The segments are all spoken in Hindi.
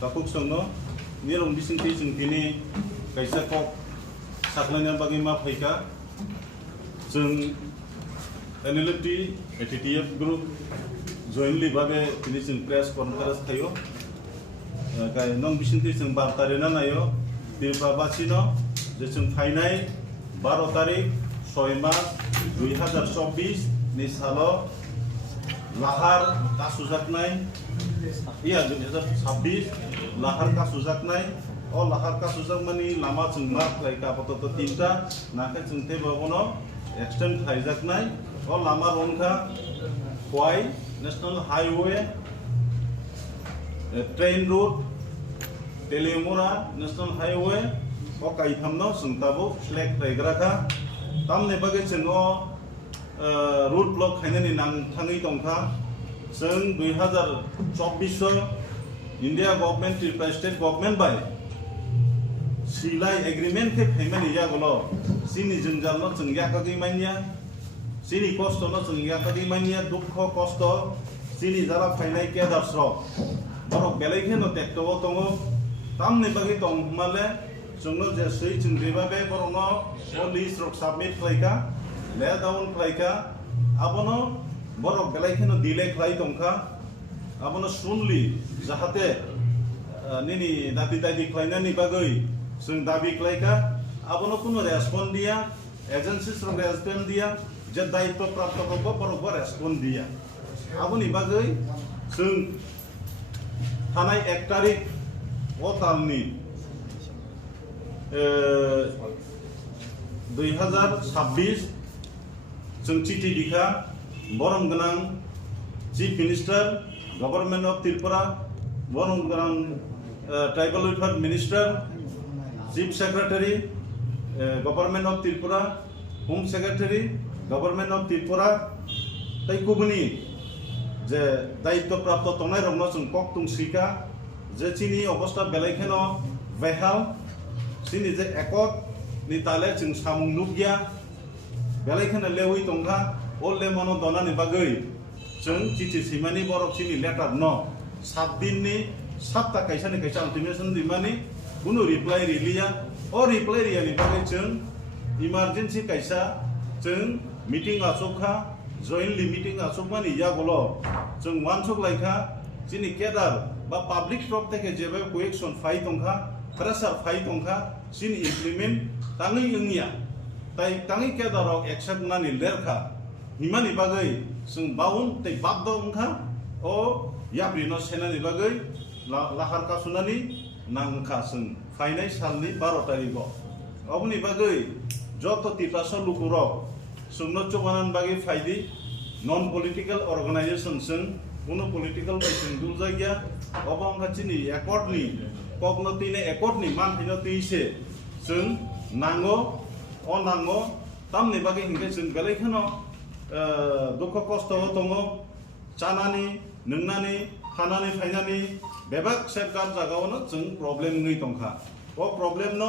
Kapuk songno nirong bisingti singtini kaisa kok saklanya bagi ma phaika जों NLFT ATTF group jointly babe tini जों press conference thayo kai nong bisinti जों bartarena nayo dirpa bachino je जों फाइनाय 12 तारिख 6 मास 2024 ni salo lahar kasujaknai iya 2026 lahar kasujaknai o lahar kasujak mani lama जों mark laika poto tinta nakai जों te babono extend khaijaknai o lama rongkha Khwai national highway train route Telemura national highway o kaithamno जों tabo flag khaigraka tamne bage जों o route block khainani nang thangi tongkha जों 2024 India government Tripura state government by silai agreement ke phaimani yagolo sini jungjalno जों yakagi mania sini kosto no जों yakagi mania dukkho kosto sini jara phainai ke darsro borok belai kheno tekto tongo tamne bagi tong male जोंनो जे sei जों debabe borokno o list rok submit khlaika lay down khlaika abono borok belai kheno delay khlai tongkha abono sunli jahate nini dabi khlainani bagai जों दाबि khlaika abono kuno respond dia agencies rok respond dia je daitto prapto ko borok respond dia aboni bagai जों थानाय 1 तारिख o talni 2026 जों चिठी दिखा बरम गनां Chief Minister Government of Tripura Baram गनां Tribal Welfare Minister Chief Secretary Government of Tripura Home Secretary Government of Tripura tai kubuni je daitto prapto tonai rokno जों kok tungsika je chini obostha belaikheno behal sini je ekot ni tale जों samung nugya belaikheno lewi tongkha o lemono donani bagai जों चिठी सिमानि borok chini letter no 7 दिन ni 7 ta kaisa ni kaisa ultimatum dimani kuno reply rilia o reply ria ni bagai जों emergency kaisa जों meeting asokha jointly meeting asokmani yagolo जों wansok laika chini kedar ba public prop theke jebe coaction fai tongkha pressure fai tongkha chini implement tangi yungya tai tangi kedarok accept nani lerkha himani bagai जों baun tai babdo ongkha o yabrino senani bagai lahar kasunani nangkha जों फाइनाय सालनि 12 तारिखो अबनि बागै जत तिपास लुकुरक जोंनो चबानान बागै फाइदि नन पलिटिकल अर्गानाइजेशन जों कुनो पलिटिकल बायजों दुलजागिया अबंखाचिनि एकर्डनि कगनतिने एकर्डनि मानफिनो तैसे जों नांगो अ नांगो तामनि बागै हिंगे जों बेलायखनो दुख कष्ट दङो चानानि नोंनानि थानानि फाइनानि बेबाक सेफगार्ड जागावनो जों प्रब्लेम ngै दंखा ओ प्रब्लेम न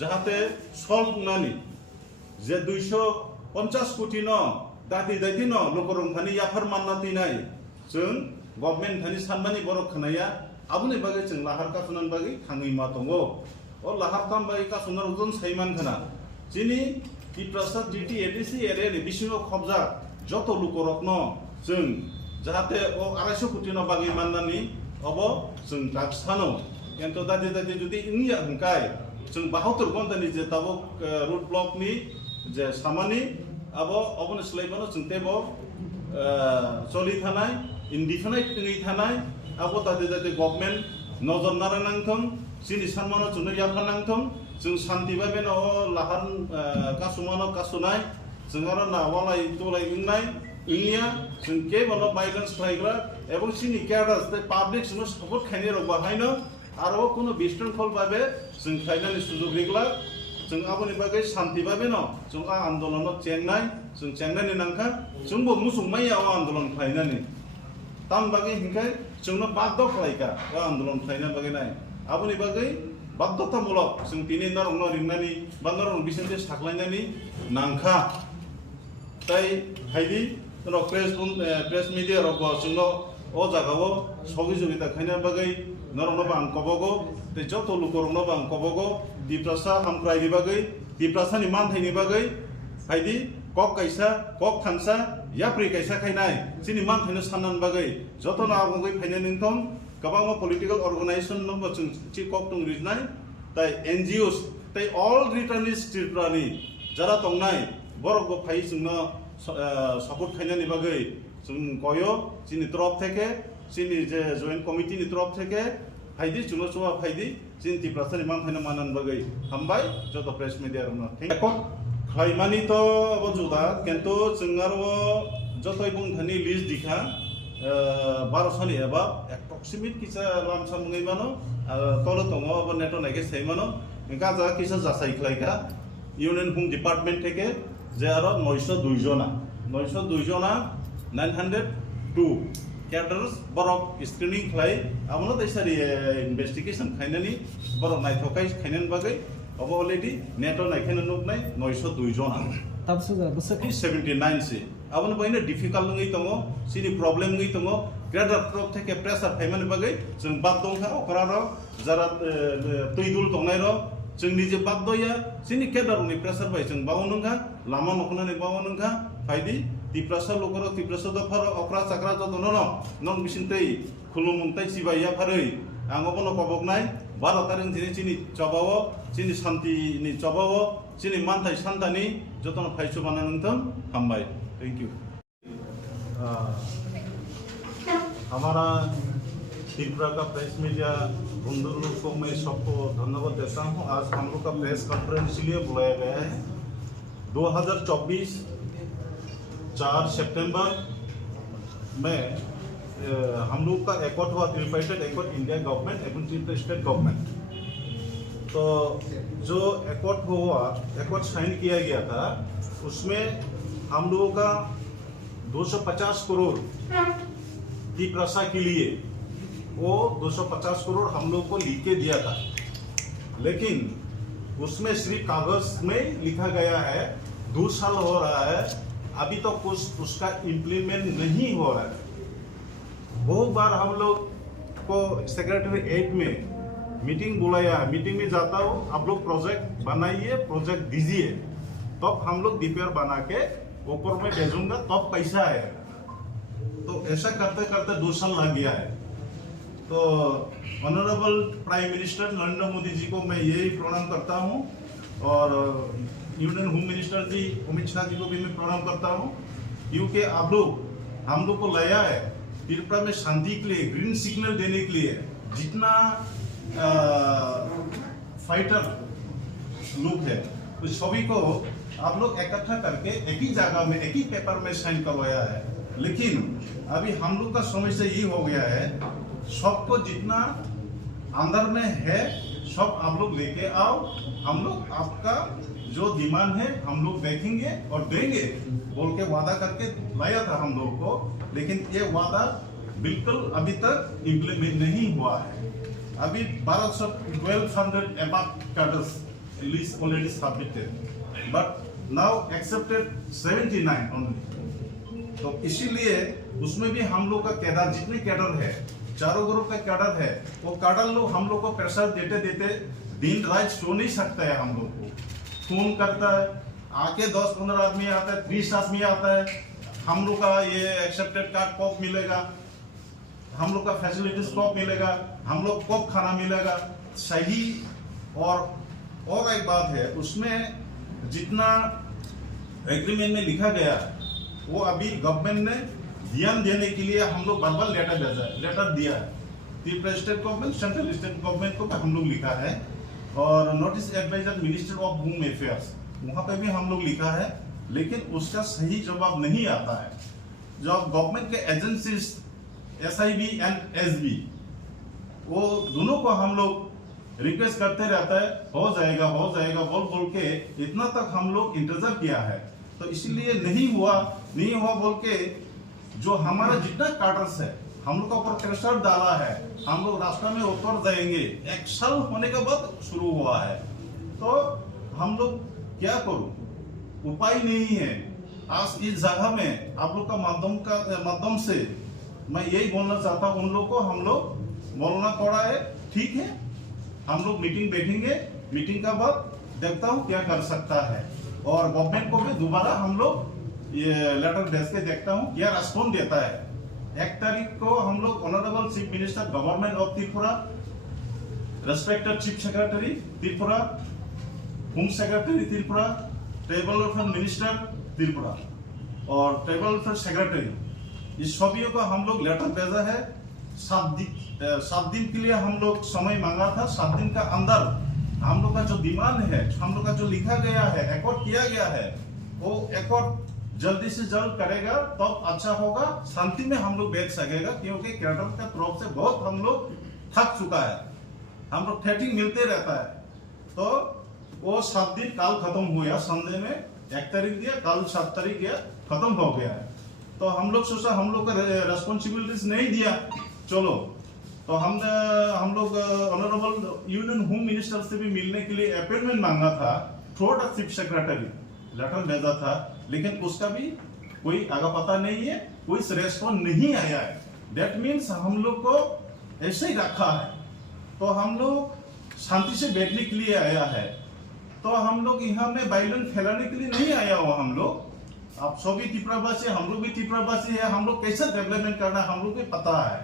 जाहाते सल्व नानि जे 250 कोटी न दाति न लोकरंखानि याफार मानना तिनाय जों गभर्नमेन्ट थानि सानबानि बरक खनाया आबुनि बागै जों लाहार कासुनान बागै थाङै मा दङो ओ लाहार ताम बागै कासुनार उजन साइमान खना जिनि कि प्रसाद जीटी एडीसी एरिया नि बिसिङाव खबजा जत लोकरक न जों जाहाते ओ 250 कोटी न बागै माननानि अब जों दाक्सानो एन्तो दादि जुदि इंया हंकाय जों 72 घन्टानि जे ताबो रुट ब्लक नि जे सामानि अब अबनो स्लाइबानो जों तेबो चलि थानाय इनडिफिनाइट ngै थानाय अब दादि गभर्नमेन्ट नजर नारा नांथों सिनि सानमानो जों याफा नांथों जों शान्ति बाबे न लाहार कासुमानो कासुनाय जों आरो नावालाय तोलाय इंनाय इंनिया जों केवल बाइलेंस खालायग्रा एबं सिनि केडास पाब्लिक जों सपोर्ट खायनि रग बाहायनो आरो कुनो बिस्ट्रंखल बाबे जों खायनानि सुजुग रिगला जों आबनि बागै शान्ति बाबे न जों आन्दोलन चेंनाय जों चेंनानि नांखा जोंबो मुसुंमाया आन्दोलन खायनानि ताम बागै हिंखाय जोंनो बाध्य खालायका आन्दोलन खायना बागै नाय आबनि बागै बाध्यतामूलक जों तिनि नरंनो रिंनानि बा नरं बिसोरनि साख्लायनानि नांखा ताई हायदि प्रेस मीडिया रग जोंनो ओ जगाओ सहयोगिता खायना बागै नरनो बां कबगो ते जत लुकरनो बां कबगो दिप्रासा हामक्रायनि बागै दिप्रासानि मानथायनि बागै फायदि कक कायसा कक थांसा याप्रि कायसा खायनाय सिनि मानथायनो साननान बागै जतनो आगुगै फायना नोंथम गोबां पलिटिकल अर्गानाइजेशन नो जों चि कक दं रिजनाय ताइ एनजिओस ताइ अल रिटार्निस त्रिपुरानि जरा तंनाय बरगो फाय जोंनो सपोर्ट खायनानि बागै जों कयो सिनि तरफ थेके सिनि जे जॉइंट कमिटी नि तरफ थेके फायदि चुनो चुवा फायदि सिनि तिप्रासानि मानथायनो मानन बागै हामबाय जत प्रेस मीडिया रनो थेंक खायमानि तो बजुदा किन्तु जोंगारो जतय बुंथानि लिस्ट दिखा 1200 एबा एप्रोक्सिमेट किसा लामसा मुङै मानो तलो दङ अब नेट नायके सै मानो गाजा किसा जासाय खलायका इउनियन होम डिपार्टमेंट थेके जे आरो 902 जना 902 कैडर्स बरक स्क्रीनिंग खलाय आमनो दैसारि इन्वेस्टिगेशन खायनानि बरक नायथकाय खायनान बागै अब अलरेडी नेट नायखेन नुकनाय 902 जना तब से 79 से आबन बयनो डिफिकाल्ट नङै दङ सिनि प्रॉब्लम नङै दङ ग्रेडर क्रप थेके प्रेसार फायमान बागै जों बाद दंखा अकरार जरा तैदुल दंनाय र जों निजे बाद दया सिनि केडरनि प्रेसार बाय जों बाव नङा लामा नखनानै बाव नङा फायदि तिप्रासा लोकर तिप्रासा दफार अकरा चाकरा जत नन बिसिनतै खुलुमुंतै सिबाया फारै आंगबनो कबकनाय 12 तारिख दिनै चिनि चबाव चिनि शान्तिनि चबाव चिनि मानथाय सान्तानि जतन फायसु बाना नोंथां हामबाय थैंक यू हमारा त्रिपुरा का प्रेस मीडिया बंधु को मैं सबको धन्यवाद देता हूँ। आज हम लोग का प्रेस कॉन्फ्रेंस इसलिए बुलाया गया है 2024 4 सितंबर में हम लोग का एकॉर्ड हुआ ट्रिपाइटेड एकॉर्ड इंडिया गवर्नमेंट एवं त्रिपुरा स्टेट गवर्नमेंट। तो जो एकॉर्ड हुआ एकॉर्ड साइन किया गया था उसमें हम लोगों का 250 करोड़ तिप्रासा के लिए वो 250 करोड़ हम लोग को लिख के दिया था, लेकिन उसमें सिर्फ कागज में लिखा गया है 2 साल हो रहा है अभी तो कुछ उसका इम्प्लीमेंट नहीं हो रहा है। बहुत बार हम लोग को सेक्रेटरीएट में मीटिंग बुलाया, मीटिंग में जाता हूँ आप लोग प्रोजेक्ट बनाइए प्रोजेक्ट दीजिए तब हम लोग डीपीआर बना के ऊपर में भेजूंगा तब पैसा आएगा। तो ऐसा करते करते 2 साल लग गया है। तो honourable prime minister Narendra Modi ji को मैं यही प्रणाम करता हूँ और union home minister ji Amit Shah ji को भी मैं प्रणाम करता हूँ, क्योंकि आप लोग हम लोग को लाया है त्रिपुरा में शांति के लिए ग्रीन सिग्नल देने के लिए। जितना फाइटर लोग है तो सभी को आप लोग इकट्ठा करके एक ही जगह में एक ही पेपर में साइन करवाया है, लेकिन अभी हम लोग का समस्या ये हो गया है सबको जितना अंदर में है सब आप लोग लेके आओ, हम लोग आपका जो डिमांड है हम लोग देखेंगे और देंगे बोल के वादा करके लाया था हम लोग को, लेकिन ये वादा बिल्कुल अभी तक इम्प्लीमेंट नहीं हुआ है। अभी 1200 above cadres list already submitted, but now accepted 79 only। तो इसीलिए उसमें भी हम लोग का कैडर जितने कैडर है चारों ग्रुप का कैडर है वो कैडर लोग हम लोग को प्रेशर देते देते दिन रात सो नहीं सकता है। हम लोग को फोन करता है आके 10-15 आदमी आता है 30 आदमी आता है, हम लोग का ये एक्सेप्टेड कार्ड कब मिलेगा, हम लोग का फैसिलिटीज कब मिलेगा, हम लोग कब खाना मिलेगा सही। और एक बात है उसमें जितना एग्रीमेंट में लिखा गया वो अभी गवर्नमेंट ने ध्यान देने के लिए हम लोग बार लेटर दिया है Tripura state government central state government को हम लोग लिखा है और notice adviser minister of home affairs वहाँ पे भी हम लोग लिखा है, लेकिन उसका सही जवाब नहीं आता है। जो गवर्नमेंट के एजेंसीज SIB एंड SB वो दोनों को हम लोग रिक्वेस्ट करते रहता है हो जाएगा बोल के इतना तक हम लोग इंतजार किया है। तो इसीलिए नहीं हुआ बोल के जो हमारा जितना कार्टर्स है हम लोग का ऊपर प्रेशर डाला है, हम लोग रास्ता में उतर जाएंगे। 1 साल होने के बाद शुरू हुआ है, तो हम लोग क्या करूं, उपाय नहीं है। आज इस जगह में आप लोग का माध्यम से मैं यही बोलना चाहता हूँ उन लोग को, हम लोग बोलना पड़ा है, ठीक है, हम लोग मीटिंग बैठेंगे, मीटिंग का बाद देखता हूँ क्या कर सकता है, और गवर्नमेंट को भी दोबारा हम लोग ये लेटर भेज के देखता हूँ क्या रेस्पॉन्स देता है। 1 तारीख को हम लोग honourable chief minister government of Tripura, respected chief secretary Tripura, home secretary Tripura, tribal welfare minister Tripura और ट्राइबल वेलफेयर सेक्रेटरी, इस सभी को हम लोग लेटर भेजा है। 7 दिन के लिए हम लोग समय मांगा था। 7 दिन का अंदर हम लोग का जो डिमांड है, हम लोग का जो लिखा गया है, एकॉर्ड किया गया है, वो एकॉर्ड जल्दी से जल्द करेगा तो अच्छा होगा, शांति में हम लोग बैठ सकेगा, क्योंकि कैडर का तरफ से बहुत हम लोग थक चुका है, हम लोग थ्रेटिंग मिलते रहता है। तो वो 7 दिन काल खत्म हुआ, संडे में 1 तारीख दिया, कल 7 तारीख गया, खत्म हो गया है। तो हम लोग सोचा हम लोग का रेस्पॉन्सिबिलिटीज नहीं दिया, चलो तो हम लोग ऑनरेबल यूनियन होम मिनिस्टर से भी मिलने के लिए अपॉइंटमेंट मांगा था, through the chief secretary letter भेजा था, लेकिन उसका भी कोई आगा पता नहीं है, कोई रेस्पॉन्स नहीं आया है। दैट मीन्स हम लोग को ऐसे ही रखा है। तो हम लोग शांति से बैठने के लिए आया है, तो हम लोग यहाँ में वायलेंस फैलाने के लिए नहीं आया हो। हम लोग आप सभी त्रिपुरावासी, हम लोग भी त्रिपुरावासी है, हम लोग कैसे डेवलपमेंट करना हम लोग को पता है।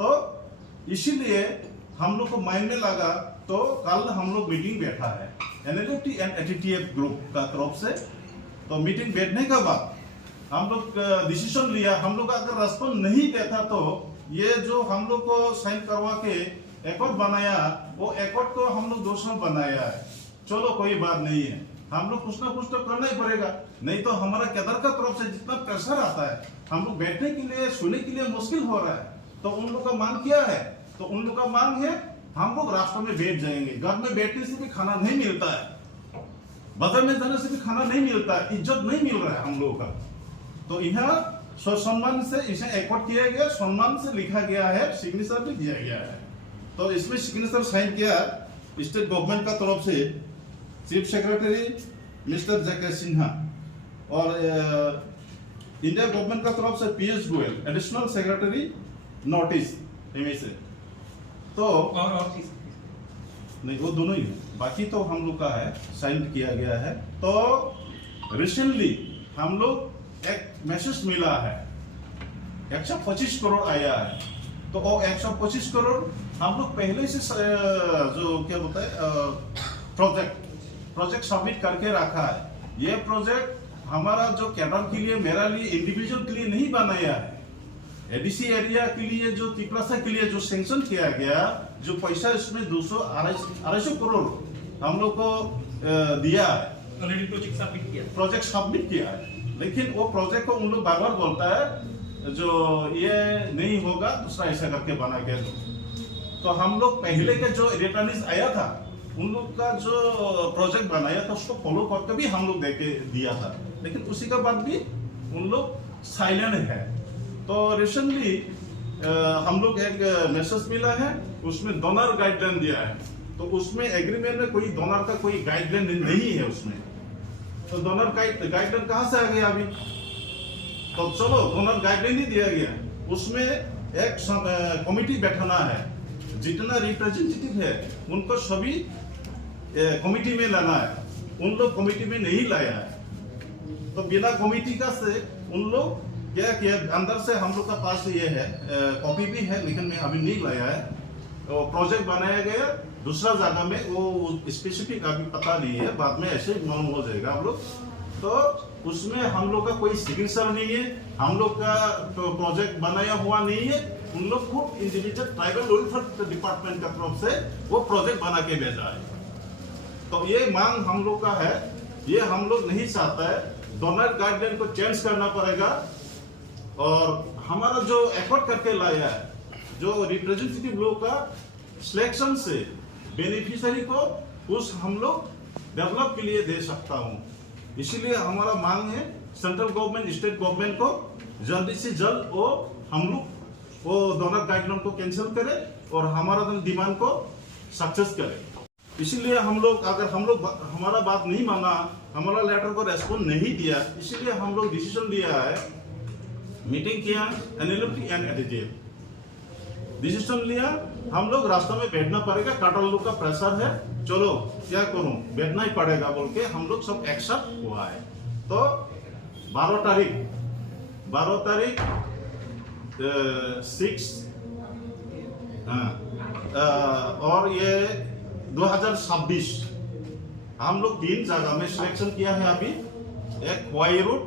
तो इसीलिए हम लोग को माइंड में लगा, तो कल हम लोग मीटिंग बैठा है NLFT एंड ATTF ग्रुप का तरफ से। तो मीटिंग बैठने के बाद हम लोग डिसीजन लिया, हम लोग अगर रेस्पॉन्स नहीं देता तो ये जो हम लोग को साइन करवा के एकॉर्ड बनाया, वो एकॉर्ड को हम लोग दोषण बनाया है। चलो कोई बात नहीं है, हम लोग कुछ ना कुछ तो करना ही पड़ेगा, नहीं तो हमारा केदार का तरफ से जितना प्रेशर आता है, हम लोग बैठने के लिए, सोने के लिए मुश्किल हो रहा है। तो उन लोग का मांग क्या है? तो उन लोग का मांग है हम लोग रास्ते में बैठ जाएंगे। घर में बैठने से भी खाना नहीं मिलता है, बाजार में जाने से भी खाना नहीं मिलता है, इज्जत नहीं मिल रहा है हम लोगों का। तो यहाँ सम्मान से इसे एकॉर्ड किया गया, सम्मान से लिखा गया है, सिग्नेचर भी दिया गया है। तो इसमें सिग्नेचर साइन किया स्टेट गवर्नमेंट का तरफ से चीफ सेक्रेटरी मिस्टर जके सिन्हा, और इंडिया गवर्नमेंट का तरफ से PS Goyal additional secretary north east MSA। तो और चीज नहीं, वो दोनों ही है, बाकी तो हम लोग का है, साइन किया गया है। तो रिसेंटली हम लोग एक मैसेज मिला है, 125 करोड़ आया है। तो वो 125 करोड़ हम लोग पहले से जो क्या बोलता है प्रोजेक्ट सबमिट करके रखा है। ये प्रोजेक्ट हमारा जो कैडर के लिए, मेरा लिए, इंडिविजुअल के लिए नहीं बनाया है। एडीसी एरिया के लिए, जो त्रिपुरा के लिए जो सैंक्शन किया गया, जो पैसा इसमें 200-250 करोड़ हम लोग को दिया है, ऑलरेडी प्रोजेक्ट सबमिट किया है। लेकिन वो प्रोजेक्ट को उन लोग बार बार बोलता है जो ये नहीं होगा, दूसरा ऐसा करके बना के दो। तो हम लोग पहले के जो रिटर्निस आया था, उन लोग का जो प्रोजेक्ट बनाया था उसको फॉलो करके भी हम लोग देके दिया था, लेकिन उसी के बाद भी उन लोग साइलेंट है। तो रिसेंटली हम लोग एक मैसेज मिला है, उसमें डोनर गाइडलाइन दिया है। तो उसमें एग्रीमेंट में कोई डोनर का कोई गाइडलाइन नहीं है उसमें। तो डोनर गाइडलाइन कहाँ से आ गया अभी? तो चलो डोनर गाइडलाइन ही दिया गया, उसमें एक कमिटी बैठाना है, जितना रिप्रेजेंटेटिव है उनको सभी कमिटी में लाना है। उन लोग कमिटी में नहीं लाया है। तो बिना कमिटी का से उन लोग क्या किया, अंदर से हम लोग का पास ये है, कॉपी भी है, लेकिन मैं अभी नहीं लाया है। तो प्रोजेक्ट बनाया गया दूसरा जगह में, वो स्पेसिफिक अभी पता नहीं है, बाद में ऐसे मालूम हो जाएगा आप लोग। तो उसमें हम लोग का कोई सिग्नेचर नहीं है, हम लोग का तो प्रोजेक्ट बनाया हुआ नहीं है। उन लोग खुद इंडिविजुअल ट्राइबल वेलफेयर डिपार्टमेंट का तरफ से वो प्रोजेक्ट बना के भेजा है। तो ये मांग हम लोग का है, ये हम लोग नहीं चाहता है। डोनर गाइडलाइन को चेंज करना पड़ेगा, और हमारा जो एफर्ट करके लाया है, जो रिप्रेजेंटेटिव लोग का सिलेक्शन से बेनिफिशियरी को उस हम लोग डेवलप के लिए दे सकता हूँ। इसीलिए हमारा मांग है सेंट्रल गवर्नमेंट, स्टेट गवर्नमेंट को जल्दी से जल्द वो हम लोग वो डोनर गाइडलाइन को कैंसिल करे और हमारा डिमांड को सक्सेस करे। इसीलिए हम लोग, अगर हम लोग हमारा बात नहीं माना, हमारा लेटर को रेस्पॉन्स नहीं दिया, इसीलिए हम लोग डिसीजन लिया है मीटिंग किया, एनालिटी एंड एडिटिव डिसीजन लिया। हम लोग रास्ते में बैठना पड़ेगा, काटल लोग का प्रेशर है, चलो क्या करूं, बैठना ही पड़ेगा बोल के हम लोग सब एक्सेप्ट हुआ है। तो 12 तारीख 6 और ये 2026 हम लोग 3 जगह में सिलेक्शन किया है अभी। एक वाई रोड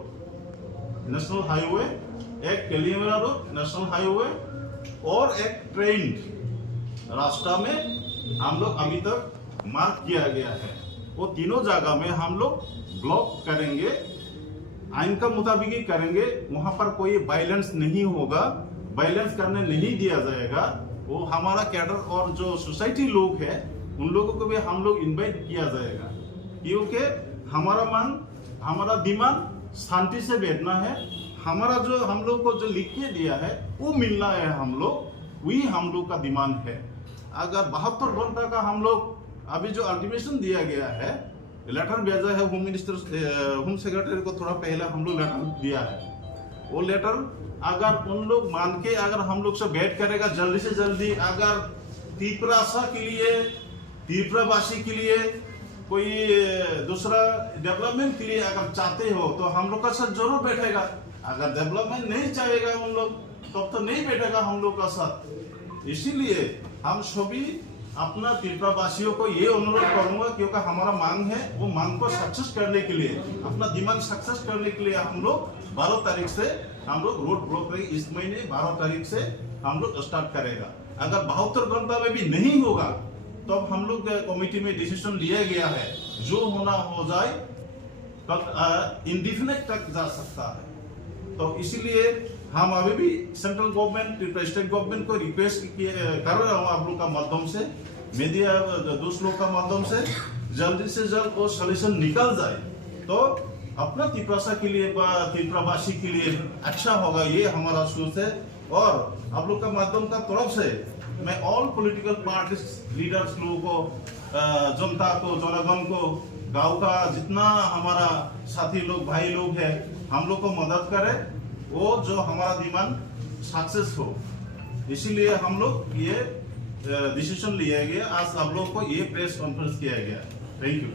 नेशनल हाईवे, एक केलियमरा रोड नेशनल हाईवे और एक ट्रेन रास्ता में हम लोग अभी तक मार्क किया गया है। वो तीनों जगह में हम लोग ब्लॉक करेंगे, आइन का मुताबिक ही करेंगे। वहां पर कोई वायलेंस नहीं होगा, वायलेंस करने नहीं दिया जाएगा। वो हमारा कैडर और जो सोसाइटी लोग हैं उन लोगों को भी हम लोग इनवाइट किया जाएगा, क्योंकि हमारा दिमाग शांति से बैठना है। हमारा जो हम लोग को जो लिख के दिया है वो मिलना है, हम लोग वही हम लोग का डिमांड है। अगर 72 घंटा का हम लोग अभी जो अल्टीमेशन दिया गया है, लेटर भेजा है होम होम सेक्रेटरी को, थोड़ा पहले हम लोग लेटर दिया है। वो लेटर अगर उन लोग मान के अगर हम लोग से बैठ करेगा जल्दी से जल्दी, अगर त्रिपुरासा के लिए, त्रिपुरावासी के लिए कोई दूसरा डेवलपमेंट के लिए अगर चाहते हो तो हम लोग का साथ जरूर बैठेगा। अगर डेवलपमेंट नहीं चाहेगा उन लोग तब तो नहीं बैठेगा हम लोग का साथ। इसीलिए हम सभी अपना त्रिपुरावासियों को ये अनुरोध करूंगा, क्योंकि हमारा मांग है, वो मांग को सक्सेस करने के लिए, अपना दिमाग सक्सेस करने के लिए हम लोग 12 तारीख से हम लोग रोड ब्लॉक करेंगे। इस महीने 12 तारीख से हम लोग स्टार्ट करेगा। अगर 72 घंटा में भी नहीं होगा तो हम लोग कमेटी में डिसीजन लिया गया है, जो होना हो जाए, इंडिफिनिट तक जा सकता है। तो इसीलिए हम अभी भी सेंट्रल गवर्नमेंट, स्टेट गवर्नमेंट को रिक्वेस्ट कर रहा हूँ आप लोग का माध्यम से, मीडिया दोस्त लोग का माध्यम से, जल्दी से जल्द वो सोल्यूशन निकल जाए तो अपना त्रिपुरा के लिए, त्रिपुरावासी के लिए अच्छा होगा। ये हमारा सोच है। और आप लोग का माध्यम का तरफ से मैं ऑल पॉलिटिकल पार्टीज लीडर्स लोगों को, जनता को, जनगण को, गांव का जितना हमारा साथी लोग, भाई लोग हैं, हम लोग को मदद करें, वो जो हमारा डिमांड सक्सेस हो। इसीलिए हम लोग ये डिसीजन लिया गया। आज आप लोग को ये प्रेस कॉन्फ्रेंस किया गया। Thank you.